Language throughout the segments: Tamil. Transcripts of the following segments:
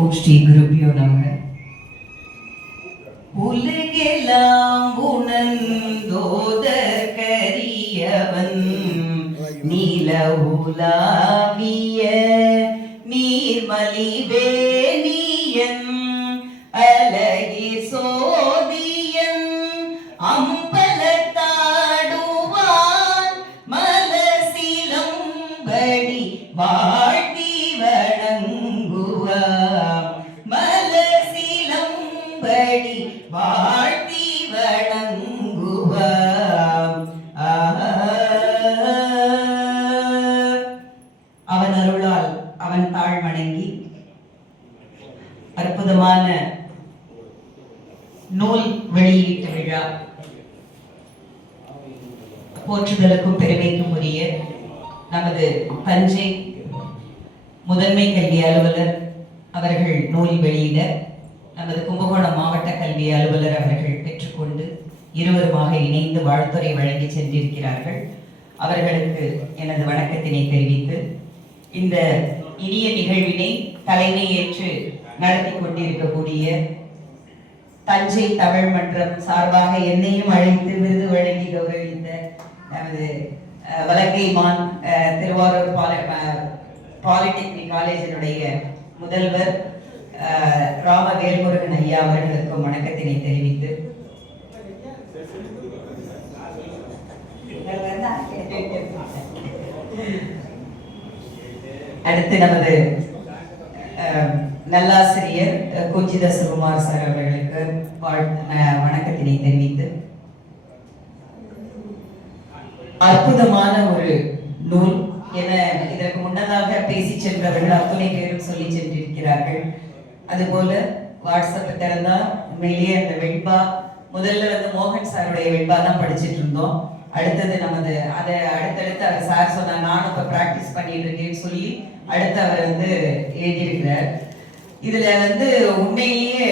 ஓம் ஸ்ரீ குருபியோ நமக. உலகெல்லாம் உணர்ந்தோத கரியவன் நீல உலாவிய நீர்மலி வேணியன் அழகிர் சோதியன் அம்பலத்தாடுவான் மலசிலம்படி வாழ்த்தி வணங்குவான் மலசிலம்படி வாழ்த்தி வணங்குவான். அவன் அருளால் அவன் தாழ் வணங்கி அற்புதமான நூல் வெளியீட்டு விழா போற்றுதலுக்கும் பெருமைக்கும் உரிய நமது தஞ்சை முதன்மை கல்வி அலுவலர் அவர்கள் நூல் வெளியிட நமது கும்பகோணம் மாவட்ட கல்வி அலுவலர் அவர்கள் பெற்றுக்கொண்டு இருவருமாக இணைந்து வாழ்த்துறை வழங்கி சென்றிருக்கிறார்கள். அவர்களுக்கு எனது வணக்கத்தினை தெரிவித்து இந்த இனிய நிகழ்வினை தலைமை ஏற்று நடத்தி கொண்டிருக்கக்கூடிய தஞ்சை தமிழ் மன்றம் சார்பாக என்னையும் அழைத்து விருது வழங்கி கௌரவித்த நமது வலங்கைமான் திருவாரூர் பாலிடெக்னிக் காலேஜினுடைய முதல்வர் ராம வேல்முருகன் ஐயா அவர்களுக்கும் வணக்கத்தினை தெரிவித்து அடுத்து நமது நல்லாசிரியர் குஞ்சித சுகுமார் சார் அவர்களுக்கு வணக்கத்தினை தெரிவித்து அற்புதமான ஒரு நூல் என இதற்கு முன்னதாக பேசி சென்றவர்கள் அத்துணை பேரும் சொல்லி சென்றிருக்கிறார்கள். அதுபோல வாட்ஸ்அப் திறந்தா உண்மையிலேயே அந்த வெண்பா முதல்ல மோகன் சாருடைய வெண்பா தான் படிச்சுட்டு இருந்தோம். அடுத்தது நமது அதை அடுத்தடுத்து அவர் சார் சொன்னா நானும் இப்ப பிராக்டிஸ் பண்ணிட்டு இருக்கேன்னு சொல்லி அடுத்து அவர் எழுதியிருக்கிறார். இதுல உண்மையிலேயே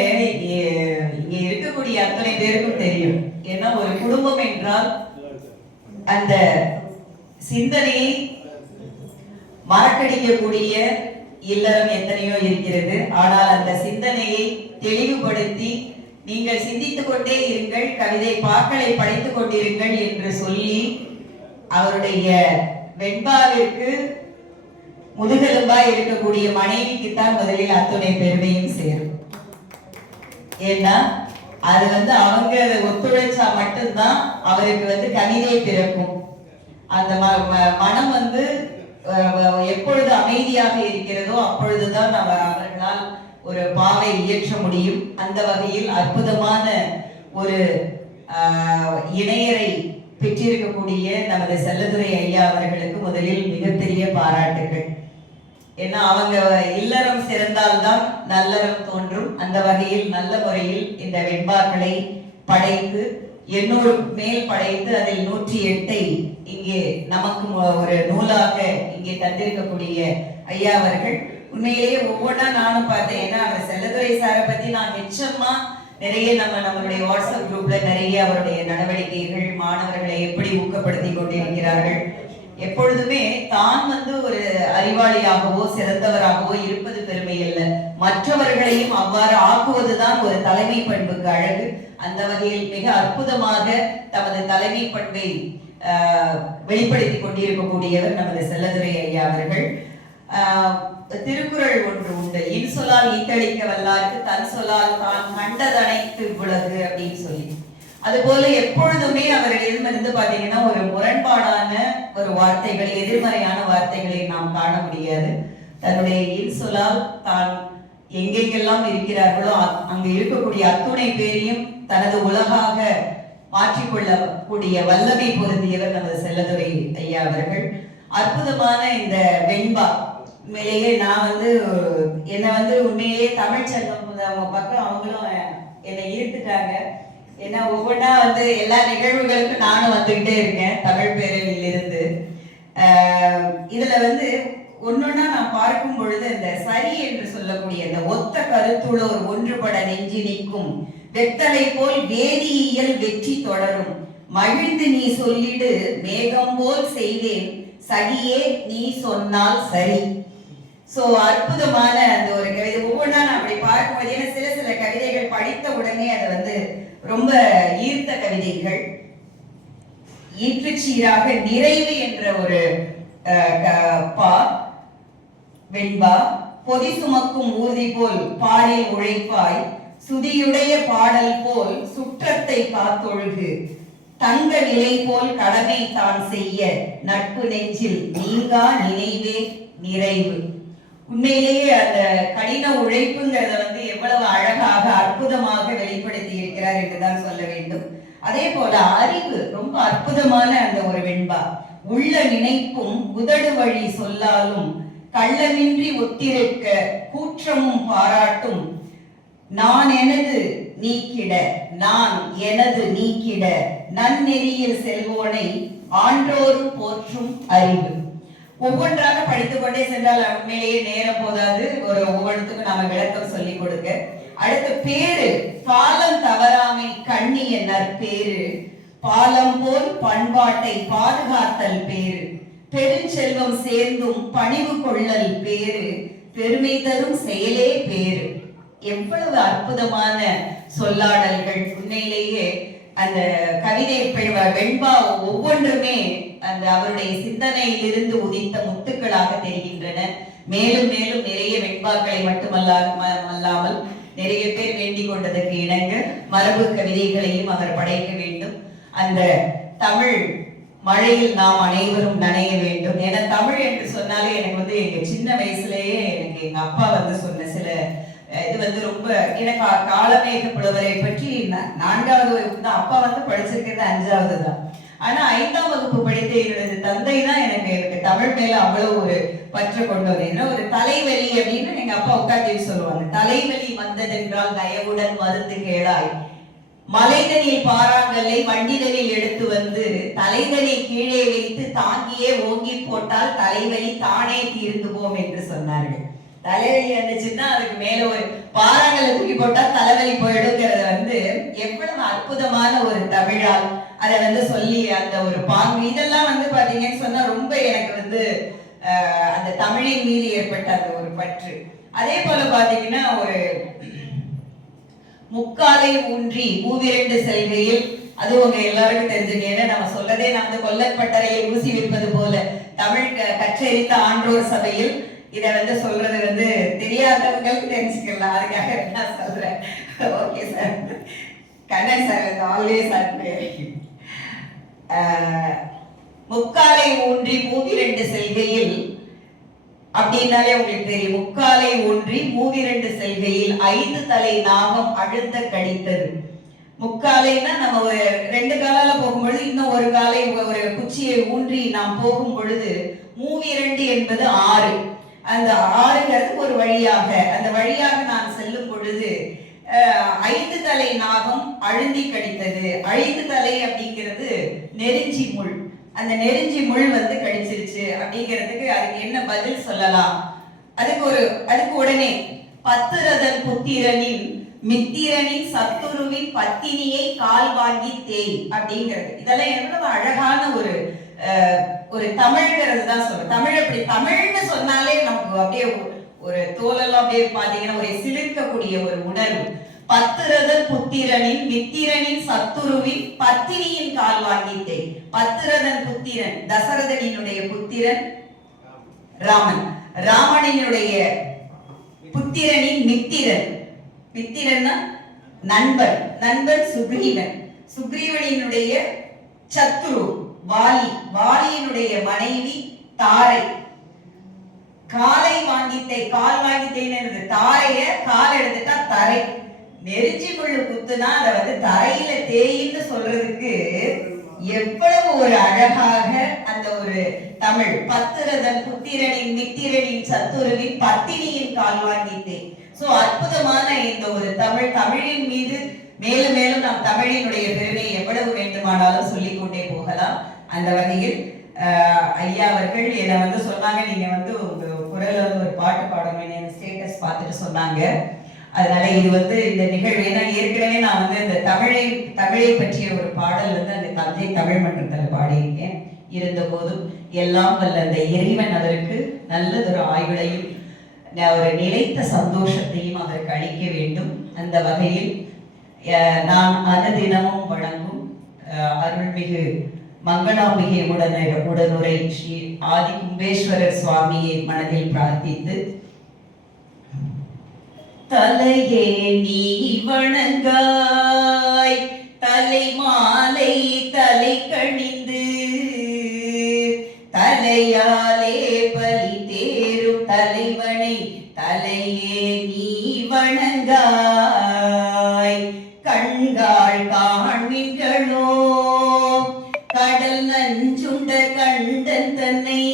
இங்க இருக்கக்கூடிய அத்தனை பேருக்கும் தெரியும். ஏன்னா ஒரு குடும்பம் என்றால் அந்த சிந்தனையை மறக்கடிக்கக்கூடிய இல்லறம் எத்தனையோ இருக்கிறது. ஆனால் அந்த சிந்தனையை தெளிவுபடுத்தி நீங்கள் சிந்தித்துக் கொண்டே இருங்கள், கவிதை பாக்களை படித்துக் கொண்டிருங்கள் என்று சொல்லி அவருடைய வெண்பாவிற்கு முதுகெலும்பாய் இருக்கக்கூடிய மனைவிக்குத்தான் முதலில் அத்துணை பெருமையும் சேரும். ஏன்னா அது அவங்க ஒத்துழைச்சா மட்டும்தான் அவருக்கு கவிதை பிறக்கும். அந்த மனம் எப்பொழுது அமைதியாக இருக்கிறதோ அப்பொழுதுதான் அவர்களால் ஒரு பாவை இயற்ற முடியும். அந்த வகையில் அற்புதமான ஒரு இணையரை பெற்றிருக்கக்கூடிய நமது செல்லதுரை ஐயா அவர்களுக்கு முதலில் மிகப்பெரிய பாராட்டுகள். ஏன்னா அவங்க இல்லறம் சிறந்தால்தான் நல்லறம் தோன்றும். அந்த வகையில் நல்ல முறையில் இந்த வெண்பாக்களை படைத்து 800 மேல் படைத்து அதில் 108 இங்கே நமக்கு ஒரு நூலாக இங்கே தந்திருக்கக்கூடிய ஐயா அவர்கள் உண்மையிலேயே ஒவ்வொன்றா நானும் பார்த்தேன். ஏன்னா அவர் செல்லதுரை சாரை பத்தி நான் நிச்சயமா நிறைய நம்மளுடைய வாட்ஸ்அப் குரூப்ல நிறைய அவருடைய நடவடிக்கைகள் மாணவர்களை எப்படி ஊக்கப்படுத்தி கொண்டிருக்கிறார்கள். எப்பொழுதுமே தான் ஒரு அறிவாளியாகவோ சிறந்தவராகவோ இருப்பது பெருமை அல்ல, மற்றவர்களையும் அவ்வாறு ஆக்குவதுதான் ஒரு தலைமை பண்புக்கு அழகு. அந்த வகையில் மிக அற்புதமாக தமது தலைமை பண்பை வெளிப்படுத்தி கொண்டிருக்கக்கூடியவர் நமது செல்லதுரை ஐயா அவர்கள். திருக்குறள் ஒன்று உண்டு, இன்சொலால் ஈத்தளிக்க வல்லாருக்கு தன் சொல்லால் தான் கண்டதனைத்து உலகு அப்படின்னு சொல்லி. அதுபோல எப்பொழுதுமே அவர்களிடமிருந்து பாத்தீங்கன்னா ஒரு முரண்பாடான ஒரு வார்த்தைகள், எதிர்மறையான வார்த்தைகளை நாம் காண முடியாது. தன்னுடைய இன்சொலால் தான் எங்கெங்கெல்லாம் இருக்கிறார்களோ அங்கு இருக்கக்கூடிய அத்துணை பேரையும் தனது உலகாக மாற்றிக்கொள்ளக்கூடிய வல்லமை பொருந்தியவர் நமது செல்லதுரை ஐயா அவர்கள். அற்புதமான இந்த வெண்பா உண்மையிலேயே நான் என்னை உண்மையிலேயே தமிழ் சங்கம் பக்கம் அவங்களும் என்னை ஈர்த்துட்டாங்க. ஏன்னா ஒவ்வொன்றா எல்லா நிகழ்வுகளுக்கும் நானும் வந்துகிட்டே இருக்கேன் தமிழ் பேரவையில் இருந்து. இதுல ஒன்னொன்னா நான் பார்க்கும் பொழுது இந்த சரி என்று சொல்லக்கூடிய இந்த ஒத்த கருத்துள்ளோர் ஒன்றுபட நெஞ்சு நிற்கும் வெத்தலை போல் வேதியியல் வெற்றி தொடரும் மகிழ்ந்து நீ சொல்லிடு மேகம் போல் செய்தேன் சகியே நீ சொன்னால் சரி. சோ அற்புதமான அந்த ஒரு கவிதை. ஒவ்வொன்றா நான் அப்படி பார்க்கும்போது ஏன்னா சில கவிதைகள் படித்த உடனே அது வந்து ரொம்ப ஈர்த்த கவிதைகள். ஈற்றுச்சீராக நிறைவு என்ற ஒரு பா வெண்பா. பொதி சுமக்கும் ஊர்தி போல் பாலில் உழைப்பாய், சுதியுடைய பாடல் போல் சுற்றத்தை காத்தொழுகு, தங்க நிலை போல் கடமை தான் செய்ய நட்பு நெஞ்சில் நீங்கா நினைவே நிறைவு. உண்மையிலேயே அந்த கடின உழைப்புங்கிறத வந்து எவ்வளவு அழகாக அற்புதமாக வெளிப்படுத்தி இருக்கிறார் என்றுதான் சொல்ல வேண்டும். அதே போல அறிவு ரொம்ப அற்புதமான அந்த ஒரு வெண்பா. உள்ள நினைப்பும் உதடு வழி சொல்லாலும் கள்ளமின்றி ஒத்திருக்க கூற்றமும் பாராட்டும், நான் எனது நீக்கிட நன்னெறியில் செல்வோனை ஆன்றோரும் போற்றும் அறிவு. ஒவ்வொன்றாக படித்துக் கொண்டே சென்றால் உண்மையிலேயே நேரம் போதாது. ஒவ்வொன்றுக்கும் நாம விளக்கம் சொல்லிக் கொடுக்க. அடுத்த பேரு காலம் தவறாமை கண்ணிய நற்பேரு, பாலம் போல் பண்பாட்டை பாதுகாத்தல் பேரு, பெருஞ்செல்வம் சேர்ந்தும் பணிவு கொள்ளல் பேரு, பெருமை தரும் செயலே பேரு. எவ்வளவு அற்புதமான சொல்லாடல்கள்! உண்மையிலேயே அந்த கவிதை வெண்பா ஒவ்வொன்றுமே அந்த அவருடைய சிந்தனையிலிருந்து உதித்த முத்துக்களாக தெரிகின்றன. மேலும் மேலும் நிறைய வெண்பாக்களை மட்டுமல்லாமல் நிறைய பேர் வேண்டிக் கொண்டதற்கு இணங்க மரபு கவிதைகளையும் அவர் படைக்க வேண்டும். அந்த தமிழ் மழையில் நாம் அனைவரும் நனைய வேண்டும். ஏன்னா தமிழ் என்று சொன்னாலே எனக்கு வந்து எங்க சின்ன வயசுலயே எனக்கு எங்க அப்பா வந்து சொன்ன சில இது வந்து ரொம்ப எனக்கு காலமேக புலவரை பற்றி 4வது வகுப்பு தான். அப்பா வந்து படிச்சிருக்கிறது 5வது தான். ஆனா 5ஆம் வகுப்பு படித்த என்னுடைய தந்தை தான் எனக்கு தமிழ் மேல அவ்வளவு ஒரு பற்று கொண்டு வந்தேன். ஒரு தலைவலி அப்படின்னு எங்க அப்பா உட்காந்து சொல்லுவாங்க. தலைவலி வந்ததென்றால் தயவுடன் மருந்து கேளாய், மலைதனில் பாறாங்கல்லை வண்டிதனில் எடுத்து வந்து தலைதனை கீழே வைத்து தாங்கியே ஓங்கி போட்டால் தலைவலி தானே தீர்ந்து போம் என்று சொன்னார்கள். தலைவலி வந்துச்சுன்னா அதுக்கு மேல ஒரு பாறாங்கல்லை தூக்கி போட்டா தலைவலி போயிடுங்கிறத வந்து எவ்வளவு அற்புதமான ஒரு தமிழால் அதை வந்து சொல்லி அந்த ஒரு பாங்கு இதெல்லாம் வந்து பாத்தீங்கன்னு சொன்னா ரொம்ப எனக்கு வந்து அந்த தமிழின் மீது ஏற்பட்ட அந்த ஒரு பற்று. அதே போல பாத்தீங்கன்னா ஒரு முக்காலை ஊன்றி மூவிரண்டு செல்கையில், அது உங்க எல்லாருக்கும் தெரிஞ்சுங்க. ஏன்னா நம்ம சொல்லதே நம்ம கொல்லப்பட்டறையில் ஊசி விற்பது போல தமிழ் கற்றறிந்த ஆன்றோர் சபையில் இதை வந்து சொல்றது வந்து தெரியாதவங்களுக்கு தெரிஞ்சுக்கலாம். அதுக்காக நான் சொல்றேன். Okay sir, Kannan sir always முக்காலை ஊன்றி மூவிரண்டு செல்கையில் அப்படின்னாலே உங்களுக்கு தெரியும். முக்காலை ஊன்றி மூவிரண்டு செல்கையில் 5 தலை நாகம் அழுத்த கடித்தது. முக்காலைன்னா நம்ம 2 காலால போகும்பொழுது இன்னும் ஒரு காலை ஒரு குச்சியை ஊன்றி நாம் போகும் பொழுது மூவிரண்டு என்பது 6. அந்த 6ங்கிறது ஒரு வழியாக, அந்த வழியாக நான் செல்லும் பொழுது 5 தலை நாகம் அழுந்தி கடித்தது. 5 தலை அப்படிங்கிறது நெருஞ்சி முள். அந்த நெருஞ்சி முள் வந்து கடிச்சிருச்சு அப்படிங்கிறதுக்கு அதுக்கு என்ன பதில் சொல்லலாம்? அதுக்கு உடனே பத்துரதன் புத்திரனின் மித்திரனின் சத்துருவின் பத்தினியை கால் வாங்கி தேய் அப்படிங்கிறது. இதெல்லாம் எவ்வளவு அழகான ஒரு தமிழ்ங்கிறது தான் சொல்றேன். தமிழ் அப்படி தமிழ்னு சொன்னாலே நமக்கு அப்படியே ஒரு தோலெல்லாம் அப்படியே பாத்தீங்கன்னா ஒரு சிலிர்க்கக்கூடிய ஒரு உணர்வு. பத்துரதன் புத்திரனின் மித்திரனின் சத்துருவின் பத்தினியின் கால் வாங்கித்தே. பத்துரதன் புத்திரன் தசரதனினுடைய புத்திரன் ராமன், ராமனினுடைய புத்திரனின் மித்திரன் நண்பன், சுக்ரீவன், சுக்ரீவனினுடைய சத்துரு வாலி, வாலியினுடைய மனைவி தாரை. காலை வாங்கித்தை, கால் வாங்கித்தேன்னு தாரைய கால் எடுத்துட்டா தரை. நெருஞ்சி முள்ளு குத்துனா அதை வந்து தரையில தேயின்னு சொல்றதுக்கு எவ்வளவு ஒரு அழகாக அந்த ஒரு தமிழ். பத்துரதன் புத்திரனின் மித்திரனின் சத்துருவின் பத்தினியின் கால் வாங்கித்தே. சோ அற்புதமான இந்த ஒரு தமிழின் மீது மேலும் மேலும் நாம் தமிழினுடைய பெருமை எவ்வளவு வேண்டுமானாலும் சொல்லிக் கொண்டே போகலாம். அந்த வகையில் ஐயா அவர்கள் என்னை வந்து சொன்னாங்க, நீங்க வந்து உங்க குரல் வந்து ஒரு பாட்டு பாடணும் ஸ்டேட்டஸ் பார்த்துட்டு சொன்னாங்க. அதனால இது வந்து இந்த நிகழ்வு ஏன்னா ஏற்கனவே நான் வந்து இந்த தமிழை பற்றிய ஒரு பாடல் வந்து அந்த தஞ்சை தமிழ் மன்றத்தில் பாடியிருக்கேன். இருந்த போதும் எல்லாம் வல்ல அந்த இறைவன் அதற்கு நல்லதொரு ஆய்வுடையும் ஒரு நிலைத்த சந்தோஷத்தையும் அவருக்கு அளிக்க வேண்டும். அந்த வகையில் நான் அனுதினமும் வழங்கும் அருள்மிகு மங்களாம்பிகை உடனுரை ஸ்ரீ ஆதி கும்பேஸ்வரர் சுவாமியை மனதில் பிரார்த்தித்து, தலையே நீ வணங்காய் தலை மாலை தலை கணிந்து, தலையாலே பலி தேரும் தலைவனை தலையே நீ வணங்காய். கண்காள் காண்மின்களோ கடல் நஞ்சுண்ட கண்டன் தன்னை,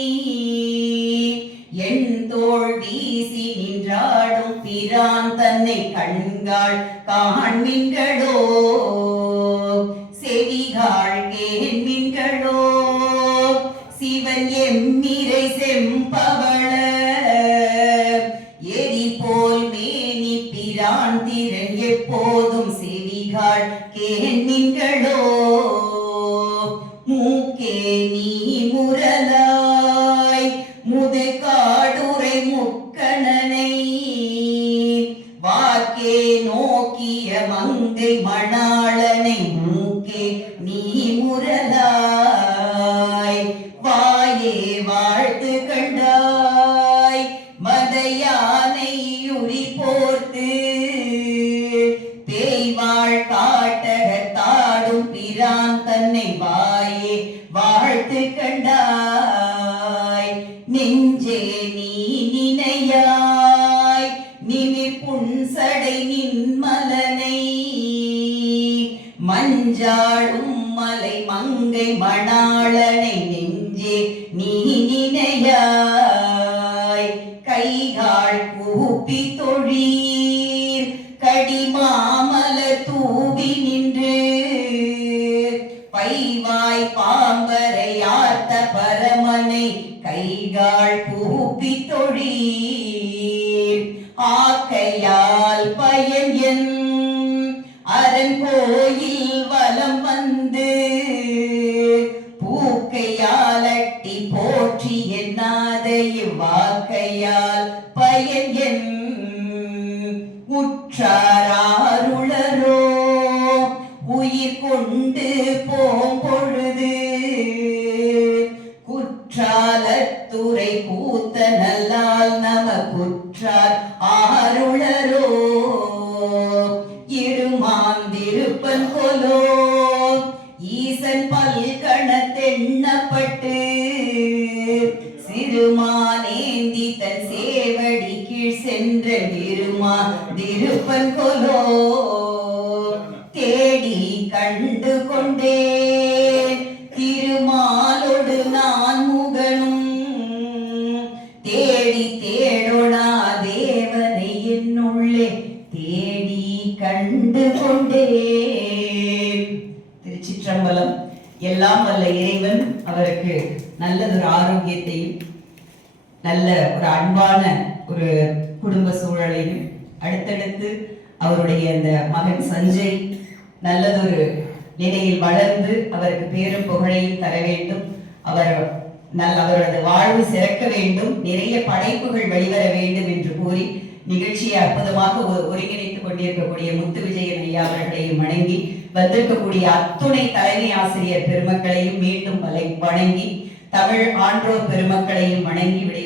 என் தோள் வீசி நின்றாடும் பிரான் தன்னை கண்காள் காண்மின்களோ, செவிகாள் கேண்மின்களோ சிவன் எம்மிரை செம்பவள, எரி போல் மேனி பிரான் திறன் எப்போதும் செவிகாள் கேண்மின்களோ, மூக்கே நீ முரலாய் முதுகாடுரை முக்கணனை, வாக்கே நோக்கிய மங்கை மணாளனை மூக்கே நீ முரலாய், வாயே வாழ்த்து கண்டாய் மதையானை உரி போர்த்து, பேய்வாழ் காட்டகத்தாடும் பிரான் தன்னை வாயே வாழ்த்து கண்டாய். நெஞ்சே நீ நினையாய் நிமிர் புன்சடை நின்மலனை, மஞ்சாடும் மலை மங்கை மணாளனை நெஞ்சே நீ நினையாய். கைகாள் கூப்பி தொழீர் கடிமாமல தூவி நின்று, பைவாய் பாம்பரை ஆர்த்த பரமனை கைகாள் கூப்பி தொழீர். ஆக்கையால் பயன் என் அரண் கோயில் வலம் வந்து, பூக்கையால் அட்டி போற்றி என்னாத இவ்வாக்கையால் பயன் என் உற்றாருளரோ உயிர் கொண்டு போம்பொழுது, குற்றாலத்துறை கூத்த நல்லால் நம குற்றார் ஆருளரோ, இருமாந்திருப்பன் கொலோ ஈசன் பல்கண தென்னப்பட்டு, சிறுமானேந்தி தன் சேவடி கீழ் சென்ற திருமாந்திருப்பன் கொலோ, தேடி கண்டு கொண்டேன் திருமாலோடு நான் முகனும், தேடி தேடொணா தேவனை என்னுள்ளே தேடி கண்டு கொண்டேன். திருச்சிற்றம்பலம். எல்லாம் வல்ல இறைவன் அவருக்கு நல்லதொரு ஆரோக்கியத்தையும் நல்ல ஒரு அன்பான ஒரு குடும்ப சூழலையும், அடுத்தடுத்து அவருடைய அந்த மகன் சஞ்சய் நல்லதொரு நிலையில் வளர்ந்து அவருக்கு பேரும் புகழையும் தர வேண்டும். அவரது வாழ்வு சிறக்க வேண்டும், நிறைய படைப்புகள் வெளிவர வேண்டும் என்று கூறி நிகழ்ச்சியை அற்புதமாக ஒருங்கிணைத்துக் கொண்டிருக்கக்கூடிய முத்து விஜயன் ஐயா அவர்களையும் வணங்கி, வந்திருக்கக்கூடிய அத்துணை தலைமை ஆசிரியர் பெருமக்களையும் மீண்டும் வணங்கி, தமிழ் ஆன்றோர் பெருமக்களையும் வணங்கி விடை